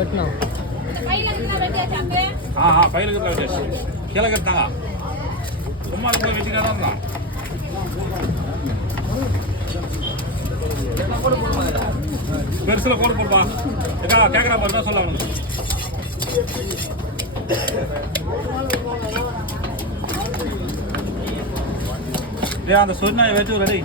வெட்டணும். பையில வெட்டாச்சு. கீழே கட்டாங்க. சும்மா கூட வெட்டினா தான் இருந்தான். பெருசுல கோடு போடுப்பா. ஏக்கா கேட்குறா மாதிரி தான் சொல்ல அவனுக்கு. அந்த சொன்னாய் வச்சு ரெடி.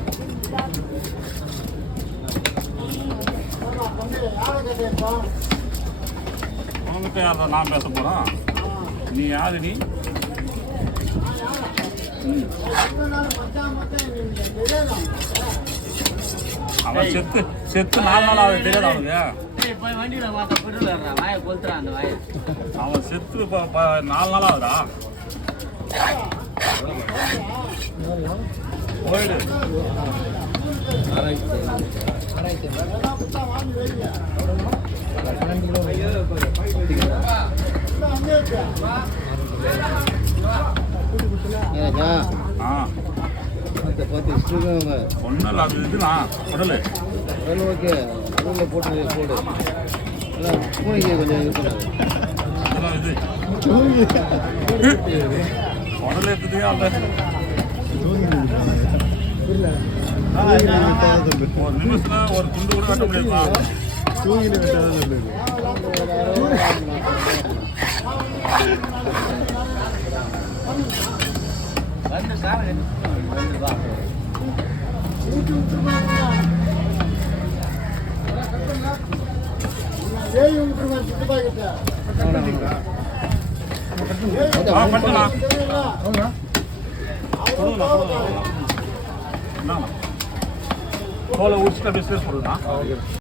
உங்ககிட்ட யார் நான் பேச போறோம்? நீ யாரு? நீ அவன் செத்து செத்து 4 நாள் ஆகுது தெரியாது அவனுக்கு. அவன் செத்து 4 நாள் ஆகுதா? போயிடு. ஒன்றும் இல்லை, அது இதுதான் உடல். ஓகே, அதில் போட்டு போடு. பூனைக்கு கொஞ்சம் இது பண்ணாது. உடல் எடுத்துட்டே அல்ல. ஒரு நிமிஷத்துல ஒரு துண்டு கூட வெட்ட முடியாதுப்பா. தூங்கிட்டு விட்டாதான் நல்லது. தோலை உடிச்சுட்டா பிஸ்னஸ் போடுறா.